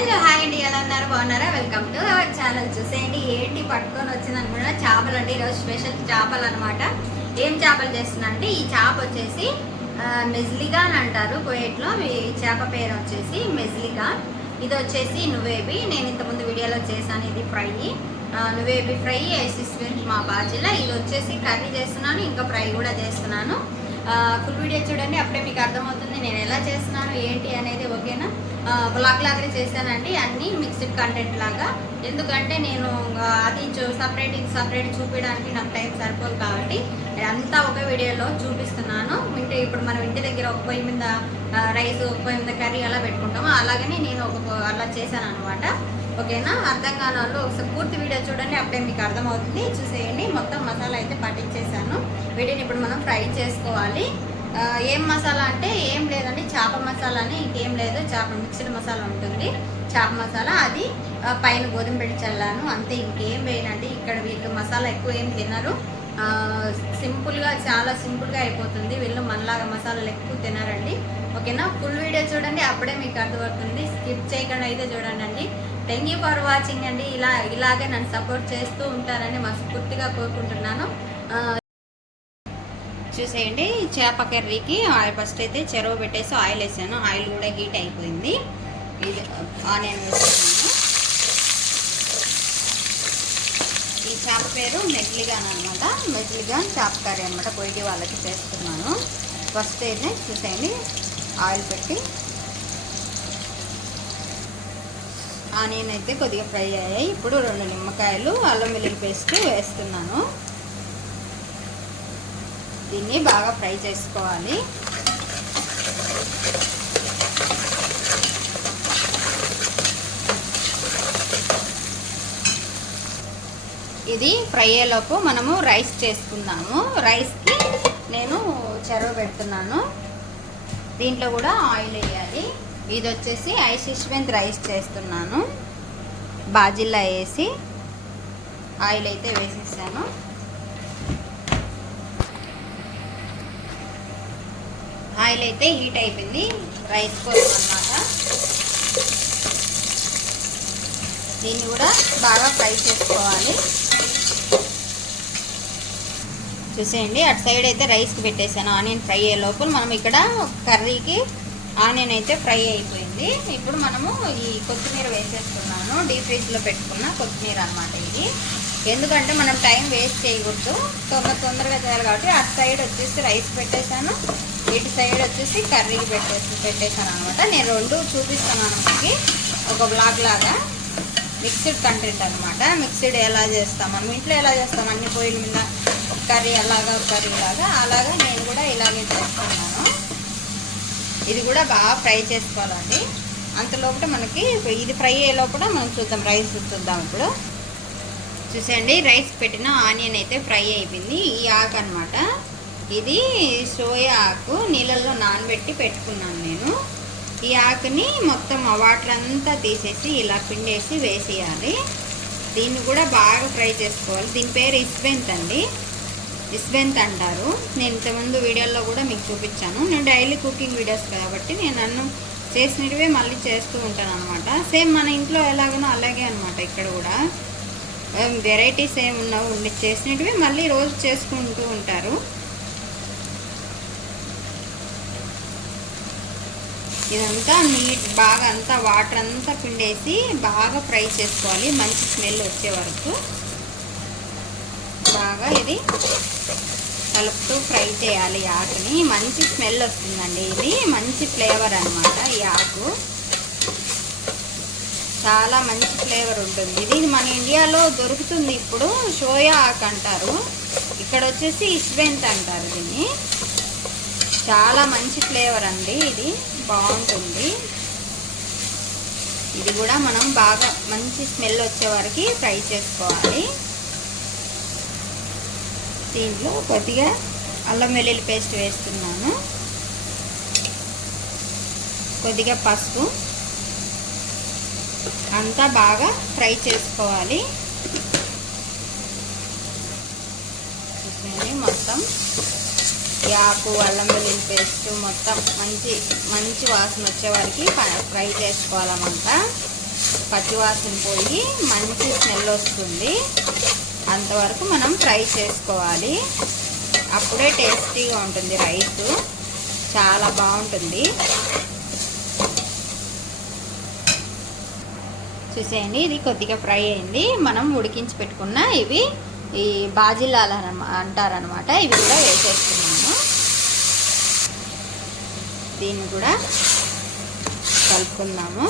Hello hi అండి. ఎలా ఉన్నారు? బాగున్నారా? వెల్కమ్ టు అవర్ ఛానల్ చూసేయండి ఏంటి పట్టుకొని వచ్చింది అనుకున్నా చేపలు అండి ఈరోజు స్పెషల్ చేపలు అనమాట ఏం చేపలు చేస్తున్నా అంటే ఈ చేప వచ్చేసి ఆ, మెజ్లిగా అని అంటారు కోయేట్లో ఈ చేప పేరు వచ్చేసి మెజ్లిగా ఇది వచ్చేసి నువ్వేబి. నేను ఇంతకుముందు వీడియోలో చేశాను ఇది ఫ్రై. నువ్వేబి ఫ్రై అసిస్టెంట్ మా బాజీలో. ఇది వచ్చేసి కర్రీ చేస్తున్నాను ఇంకా ఫ్రై కూడా చేస్తున్నాను. ఫుల్ వీడియో చూడండి అప్పుడే మీకు అర్థమవుతుంది నేను ఎలా చేస్తున్నాను ఏంటి అనేది ఓకేనా? బ్లాగ్ లాగానే చేశానండి అన్నీ మిక్స్డ్ కంటెంట్ లాగా. ఎందుకంటే నేను అది సపరేట్ ఇది సపరేట్ చూపించడానికి నాకు టైం సరిపోదు కాబట్టి అంతా ఒక వీడియోలో చూపిస్తున్నాను. అంటే ఇప్పుడు మనం ఇంటి దగ్గర ఒక పొయ్యి మీద రైస్ ఒక పొయ్యి మీద కర్రీ అలా పెట్టుకుంటాము అలాగనే నేను ఒక అలా చేశాను అనమాట ఓకేనా? అర్థం కాని వాళ్ళు ఒకసారి పూర్తి వీడియో చూడండి అప్పుడే మీకు అర్థమవుతుంది. చూసేయండి. మొత్తం మసాలా అయితే పట్టించేసాను వీటిని ఇప్పుడు మనం ఫ్రై చేసుకోవాలి. ఏం మసాలా అంటే ఏం లేదండి. చేప మసాలా అని ఇంకేం లేదు. చేప మిక్స్డ్ మసాలా ఉంటుంది. చేప మసాలా అది పైన గోధుమ పెట్టి చల్లాను. అంతే ఇంకేం వేయనండి. ఇక్కడ వీళ్ళు మసాలా ఎక్కువ ఏం తినరు. సింపుల్గా చాలా సింపుల్గా అయిపోతుంది. వీళ్ళు మనలాగా మసాలాలు ఎక్కువ తినరండి. ఓకేనా? ఫుల్ వీడియో చూడండి. అప్పుడే మీకు అర్థమవుతుంది. స్కిప్ చేయకుండా అయితే చూడండి థ్యాంక్ యూ ఫర్ వాచింగ్ అండి. ఇలా ఇలాగే నన్ను సపోర్ట్ చేస్తూ ఉంటారని మనస్ఫూర్తిగా కోరుకుంటున్నాను. చూసేయండి చేప కర్రీకి ఆయిల్ ఫస్ట్ అయితే చెరువు పెట్టేసి ఆయిల్ వేసాను. ఆయిల్ కూడా హీట్ అయిపోయింది. ఇది ఆనియన్ వేసుకున్నాను ఈ చేప పేరు మెజ్లిగాన్ అనమాట మెజ్లిగాన్ చేప కర్రీ అనమాట కొయ్యి వాళ్ళకి చేస్తున్నాను. ఫస్ట్ అయితే చూసేయండి ఆయిల్ పెట్టి ఆనియన్ అయితే కొద్దిగా ఫ్రై అయ్యాయి. ఇప్పుడు రెండు నిమ్మకాయలు అల్లం వెల్లుల్లి పేస్ట్ వేస్తున్నాను. దీన్ని బాగా ఫ్రై చేసుకోవాలి. ఇది ఫ్రై అయ్యేలోపు మనము రైస్ చేసుకుందాము. రైస్కి నేను చెరవ పెడుతున్నాను. దీంట్లో కూడా ఆయిల్ వేయాలి. ఇది వచ్చేసి ఐసిష్మెంత్ రైస్ చేస్తున్నాను. బాజిల్లా వేసి ఆయిల్ అయితే వేసేసాను. ఆయిల్ అయితే హీట్ అయిపోయింది. రైస్ కోసం అన్నమాట. దీన్ని కూడా బాగా ఫ్రై చేసుకోవాలి. చూసేయండి. అటు సైడ్ అయితే రైస్కి పెట్టేసాను. ఆనియన్ ఫ్రై అయ్యే లోపల మనం ఇక్కడ కర్రీకి ఆనియన్ అయితే ఫ్రై అయిపోయింది. ఇప్పుడు మనము ఈ కొత్తిమీర వేసేస్తున్నాను. డీప్ ఫ్రీజ్లో పెట్టుకున్న కొత్తిమీర అనమాట ఇది. ఎందుకంటే మనం టైం వేస్ట్ చేయకూడదు. తొందర తొందరగా చేయాలి కాబట్టి అటు సైడ్ వచ్చేసి రైస్ పెట్టేశాను. ఇటు సైడ్ వచ్చేసి కర్రీ పెట్టేసి పెట్టేశాను అనమాట నేను రెండు చూపిస్తాను మనకి ఒక బ్లాగ్ లాగా. మిక్స్డ్ కంటెంట్ అనమాట మిక్స్డ్ ఎలా చేస్తాం? మనం ఇంట్లో ఎలా చేస్తాం? అన్ని పోయిన మీద కర్రీ అలాగా కర్రీ లాగా. అలాగా నేను కూడా ఇలాగే చేస్తున్నాను. ఇది కూడా బాగా ఫ్రై చేసుకోవాలండి. అంతలోపల మనకి ఇది ఫ్రై అయ్యే లోపల మనం చూద్దాం రైస్ చూద్దాం ఇప్పుడు. చూసేయండి రైస్ పెట్టిన ఆనియన్ అయితే ఫ్రై అయిపోయింది. ఈ ఆకు అనమాట ఇది సోయా ఆకు నీళ్ళల్లో నానబెట్టి పెట్టుకున్నాను నేను. ఈ ఆకుని మొత్తం అవాట్లంతా వాటర్ అంతా తీసేసి ఇలా పిండేసి వేసేయాలి. దీన్ని కూడా బాగా ఫ్రై చేసుకోవాలి. దీని పేరు ఇస్బెంత్ అండి. ఇస్బెంత్ అంటారు. నేను ఇంతకుముందు వీడియోలో కూడా మీకు చూపించాను. నేను డైలీ కుకింగ్ వీడియోస్ కాబట్టి నేను నన్ను చేసినవే మళ్ళీ చేస్తూ ఉంటాను అనమాట సేమ్ మన ఇంట్లో ఎలాగనో అలాగే అనమాట ఇక్కడ కూడా. వెరైటీస్ ఏమి ఉన్నావు? ఉండి చేసినవి మళ్ళీ రోజు చేసుకుంటూ ఉంటారు. ఇదంతా నీట్ బాగా అంతా వాటర్ అంతా పిండేసి బాగా ఫ్రై చేసుకోవాలి. మంచి స్మెల్ వచ్చే వరకు. బాగా ఇది కలుపుతూ ఫ్రై చేయాలి ఈ ఆకుని. మంచి స్మెల్ వస్తుందండి ఇది. మంచి ఫ్లేవర్ అనమాట ఈ ఆకు. చాలా మంచి ఫ్లేవర్ ఉంటుంది. ఇది మన ఇండియాలో దొరుకుతుంది ఇప్పుడు. షోయా ఆకు అంటారు. ఇక్కడ వచ్చేసి ఇస్వెంత్ అంటారు దీన్ని. చాలా మంచి ఫ్లేవర్ అండి ఇది. బాగుంటుంది. ఇది కూడా మనం బాగా మంచి స్మెల్ వచ్చే వరకు ఫ్రై చేసుకోవాలి. దీంట్లో కొద్దిగా అల్లం వెల్లుల్లి పేస్ట్ వేస్తున్నాను. కొద్దిగా పసుపు. అంతా బాగా ఫ్రై చేసుకోవాలి. మొత్తం. యాపు అల్లం వెల్లుల్లి పేస్ట్ మొత్తం మంచి మంచి వాసన వచ్చే వరకు ఫ్రై చేసుకోవాలన్నమాట. పచ్చివాసన పోయి మంచి స్మెల్ వస్తుంది. అంతవరకు మనం ఫ్రై చేసుకోవాలి. అప్పుడే టేస్టీగా ఉంటుంది రైస్. చాలా బాగుంటుంది. చూసేయండి ఇది కొద్దిగా ఫ్రై అయింది. మనం ఉడికించి పెట్టుకున్న ఇవి ఈ బాజిల్లాల అంటారనమాట. ఇవి కూడా వేసేస్తున్నాము దీన్ని కూడా కలుపుకుందాము.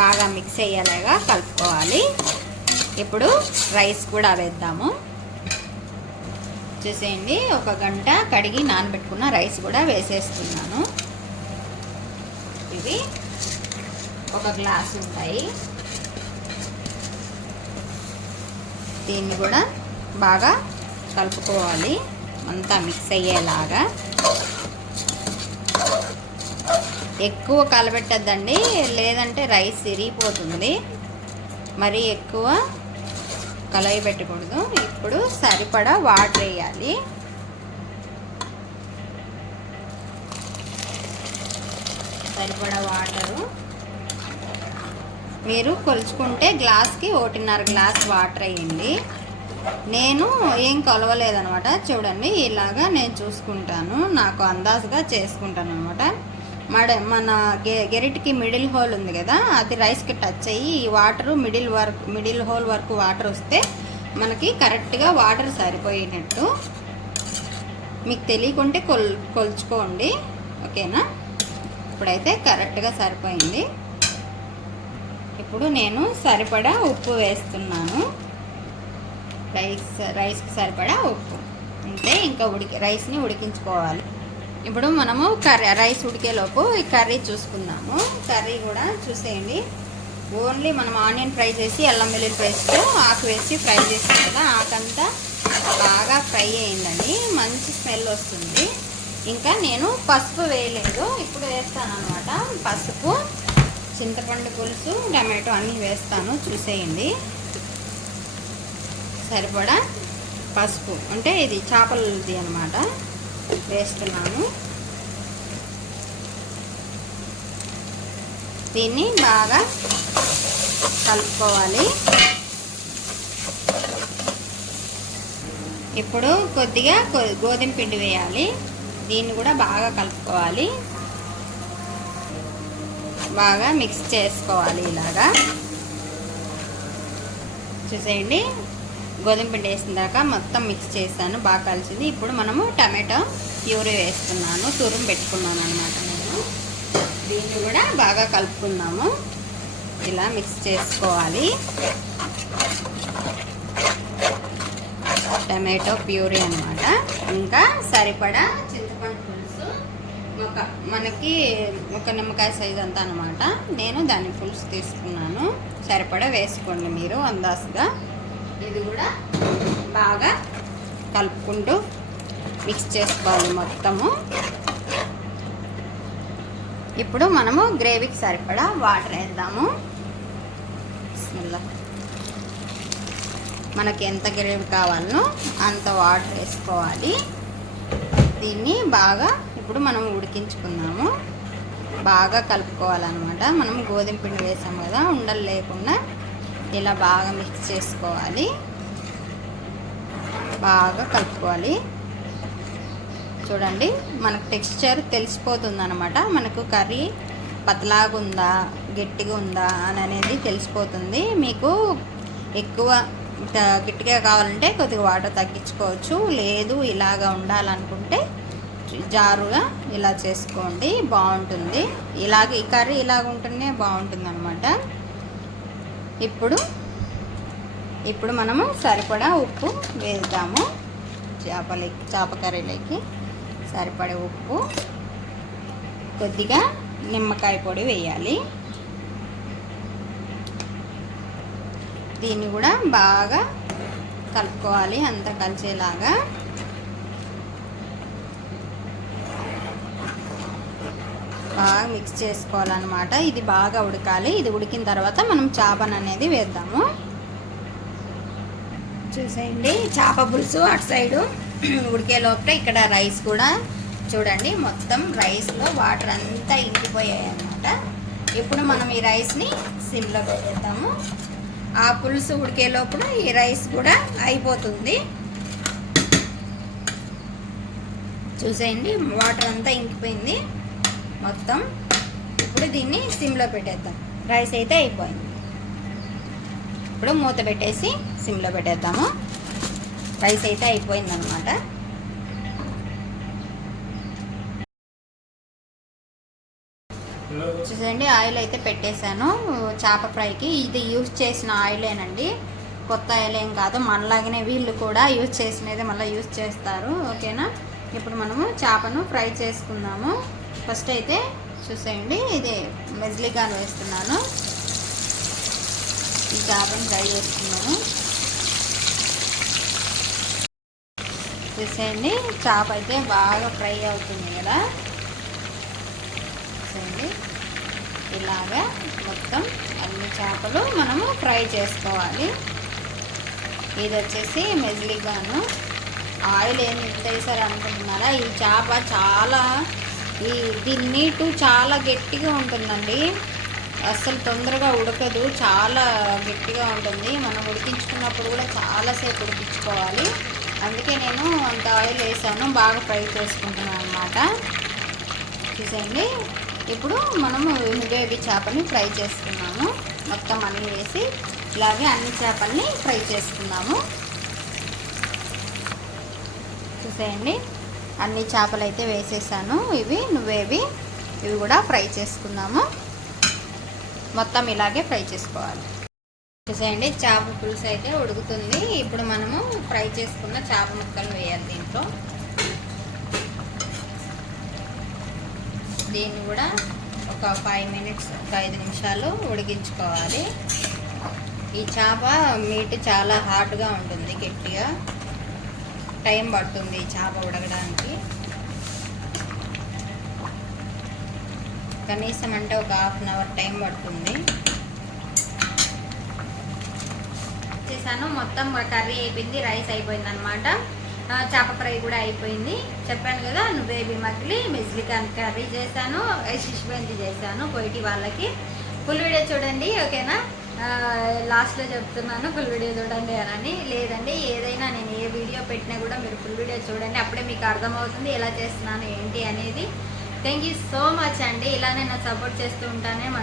బాగా మిక్స్ అయ్యేలాగా కలుపుకోవాలి. ఇప్పుడు రైస్ కూడా వేద్దాము. చూసేయండి ఒక గంట కడిగి నానబెట్టుకున్న రైస్ కూడా వేసేస్తున్నాను. ఇవి ఒక గ్లాస్ ఉంటాయి. దీన్ని కూడా బాగా కలుపుకోవాలి. అంతా మిక్స్ అయ్యేలాగా. ఎక్కువ కలబెట్టద్దండి లేదంటే రైస్ ఇరిగిపోతుంది మరి ఎక్కువ కలయి పెట్టకూడదు. ఇప్పుడు సరిపడా వాటర్ వేయాలి. సరిపడా వాటరు. మీరు కొలుచుకుంటే గ్లాస్కి ఒకటిన్నర గ్లాస్ వాటర్ వేయండి. నేను ఏం కొలవలేదనమాట. చూడండి ఇలాగా నేను చూసుకుంటాను. నాకు అందాజుగా చేసుకుంటాను అనమాట మడ మన గె గెరిటికి మిడిల్ హోల్ ఉంది కదా అది రైస్కి టచ్ అయ్యి ఈ water middle work middle hole వరకు వాటర్ వస్తే మనకి కరెక్ట్గా వాటర్ సరిపోయినట్టు మీకు తెలియకుంటే కొల్ కొలుచుకోండి. ఓకేనా? ఇప్పుడైతే కరెక్ట్గా సరిపోయింది. ఇప్పుడు నేను సరిపడా ఉప్పు వేస్తున్నాను. రైస్ రైస్కి సరిపడా ఉప్పు. అంటే ఇంకా ఉడికి రైస్ని ఉడికించుకోవాలి. ఇప్పుడు మనము కర్రీ రైస్ ఉడికేలోపు ఈ కర్రీ చూసుకుందాము. కర్రీ కూడా చూసేయండి. ఓన్లీ మనం ఆనియన్ ఫ్రై చేసి అల్లం వెల్లుల్లి పేస్ట్ ఆకు వేసి ఫ్రై చేసాం కదా ఆకంతా బాగా ఫ్రై అయిందండి. మంచి స్మెల్ వస్తుంది. ఇంకా నేను పసుపు వేయలేదు. ఇప్పుడు వేస్తాను అనమాట పసుపు చింతపండు పులుసు టమాటో అన్నీ వేస్తాను. చూసేయండి. సరిపడా పసుపు. అంటే ఇది చేపలది అనమాట వేస్తున్నాను. దీన్ని బాగా కలుపుకోవాలి. ఇప్పుడు కొద్దిగా గోధుమ పిండి వేయాలి. దీన్ని కూడా బాగా కలుపుకోవాలి. బాగా మిక్స్ చేసుకోవాలి ఇలాగా. చూసేయండి. గోధుమ పిండి వేసిన దాకా మొత్తం మిక్స్ చేశాను బాగా కలిసింది. ఇప్పుడు మనము టమాటో ప్యూరీ వేసుకున్నాను తురుము పెట్టుకున్నాను అనమాట నేను. దీన్ని కూడా బాగా కలుపుకుందాము. ఇలా మిక్స్ చేసుకోవాలి. టమాటో ప్యూరీ అనమాట ఇంకా సరిపడా చింతపండు పులుసు. ఒక మనకి ఒక నిమ్మకాయ సైజ్ అంతా అనమాట నేను దాని పులుసు తీసుకున్నాను. సరిపడా వేసుకోండి మీరు అందాసుగా ఇది కూడా బాగా కలుపుకుంటూ మిక్స్ చేసుకోవాలి మొత్తము. ఇప్పుడు మనము గ్రేవీకి సరిపడా వాటర్ వేద్దాము. మనకి ఎంత గ్రేవీ కావాలనో అంత వాటర్ వేసుకోవాలి. దీన్ని బాగా ఇప్పుడు మనం ఉడికించుకుందాము బాగా కలుపుకోవాలన్నమాట. మనం గోధుమ పిండి వేసాం కదా ఉండలు లేకుండా ఇలా బాగా మిక్స్ చేసుకోవాలి. బాగా కలుపుకోవాలి. చూడండి మనకు టెక్స్చర్ తెలిసిపోతుంది అనమాట మనకు కర్రీ పతలాగా ఉందా గట్టిగా ఉందా అని అనేది తెలిసిపోతుంది. మీకు ఎక్కువ గట్టిగా కావాలంటే కొద్దిగా వాటర్ తగ్గించుకోవచ్చు. లేదు ఇలాగా ఉండాలనుకుంటే జారుగా ఇలా చేసుకోండి బాగుంటుంది. ఇలాగ ఈ కర్రీ ఇలాగ ఉంటేనే బాగుంటుంది అనమాట ఇప్పుడు ఇప్పుడు మనము సరిపడా ఉప్పు వేద్దాము. చేపలకి చేప కర్రీలోకి. సరిపడే ఉప్పు కొద్దిగా నిమ్మకాయ పొడి వేయాలి. దీన్ని కూడా బాగా కలుపుకోవాలి అంతా కలిసేలాగా. బాగా మిక్స్ చేసుకోవాలన్నమాట. ఇది బాగా ఉడకాలి. ఇది ఉడికిన తర్వాత మనం చేపను అనేది వేద్దాము. చూసేయండి చేప పులుసు అటు సైడు. ఉడికే లోపల ఇక్కడ రైస్ కూడా చూడండి మొత్తం రైస్లో వాటర్ అంతా ఇంకిపోయాయి అన్నమాట ఇప్పుడు మనం ఈ రైస్ని సిమ్లో పెట్టేద్దాము. ఆ పులుసు ఉడికే లోపల ఈ రైస్ కూడా అయిపోతుంది. చూసేయండి వాటర్ అంతా ఇంకిపోయింది. మొత్తం ఇప్పుడు దీన్ని సిమ్లో పెట్టేద్దాం. రైస్ అయితే అయిపోయింది. ఇప్పుడు మూత పెట్టేసి సిమ్లో పెట్టేద్దాము. రైస్ అయితే అయిపోయిందనమాట చూసండి ఆయిల్ అయితే పెట్టేశాను. చేప ఫ్రైకి. ఇది యూజ్ చేసిన ఆయిలేనండి. కొత్త ఆయిల్ ఏం కాదు. మనలాగనే వీళ్ళు కూడా యూజ్ చేసినది మళ్ళీ యూజ్ చేస్తారు. ఓకేనా? ఇప్పుడు మనము చేపను ఫ్రై చేసుకుందాము. ఫస్ట్ అయితే చూసేయండి. ఇది మెజ్లిగాన్ వేస్తున్నాను. ఈ చేపను ఫ్రై చేసుకున్నాము చూసేయండి. చేప అయితే బాగా ఫ్రై అవుతుంది కదా. చూడండి. ఇలాగా మొత్తం అన్ని చేపలు మనము ఫ్రై చేసుకోవాలి. ఇది వచ్చేసి మెజ్లిగాను. ఆయిల్ ఏం ఇంత వేసారు అనుకుంటున్నారా? ఈ చేప చాలా ఈ దీని నీటు చాలా గట్టిగా ఉంటుందండి. అస్సలు తొందరగా ఉడకదు. చాలా గట్టిగా ఉంటుంది. మనం ఉడికించుకున్నప్పుడు కూడా చాలాసేపు ఉడికించుకోవాలి. అందుకే నేను అంత ఆయిల్ వేసాను బాగా ఫ్రై చేసుకుంటున్నాను అనమాట చూసేయండి. ఇప్పుడు మనము నువ్వేవి చేపని ఫ్రై చేసుకున్నాము. మొత్తం అన్నీ వేసి ఇలాగే అన్ని చేపల్ని ఫ్రై చేసుకున్నాము చూసేయండి. అన్ని చేపలు అయితే వేసేసాను. ఇవి నువ్వేవి ఇవి కూడా ఫ్రై చేసుకుందాము. మొత్తం ఇలాగే ఫ్రై చేసుకోవాలి. చూసేయండి చేప పులుసు అయితే ఉడుకుతుంది. ఇప్పుడు మనము ఫ్రై చేసుకున్న చేప ముక్కలు వేయాలి దీంట్లో. దీన్ని కూడా ఒక ఫైవ్ మినిట్స్ ఒక ఐదు నిమిషాలు ఉడికించుకోవాలి. ఈ చేప మీట్ చాలా హాట్గా ఉంటుంది గట్టిగా. టైం పడుతుంది ఈ చేప ఉడకడానికి. కనీసం అంటే ఒక హాఫ్ అన్ అవర్ టైం పడుతుంది. చేశాను. మొత్తం కర్రీ అయిపోయింది రైస్ అయిపోయింది అనమాట చేప ఫ్రై కూడా అయిపోయింది. చెప్పాను కదా నువ్వేబీ మకిలి మెజ్లికాన్ కర్రీ చేశాను శిష్బంది చేశాను పోయిటి వాళ్ళకి. ఫుల్ వీడియో చూడండి ఓకేనా? లాస్ట్లో చెప్తున్నాను ఫుల్ వీడియో చూడండి అని లేదండి ఏదైనా నేను ఏ వీడియో పెట్టినా కూడా మీరు ఫుల్ వీడియో చూడండి. అప్పుడే మీకు అర్థమవుతుంది ఎలా చేస్తున్నాను ఏంటి అనేది. థ్యాంక్ యూ సో మచ్ అండి. ఇలానే నా సపోర్ట్ చేస్తూ ఉంటానే మా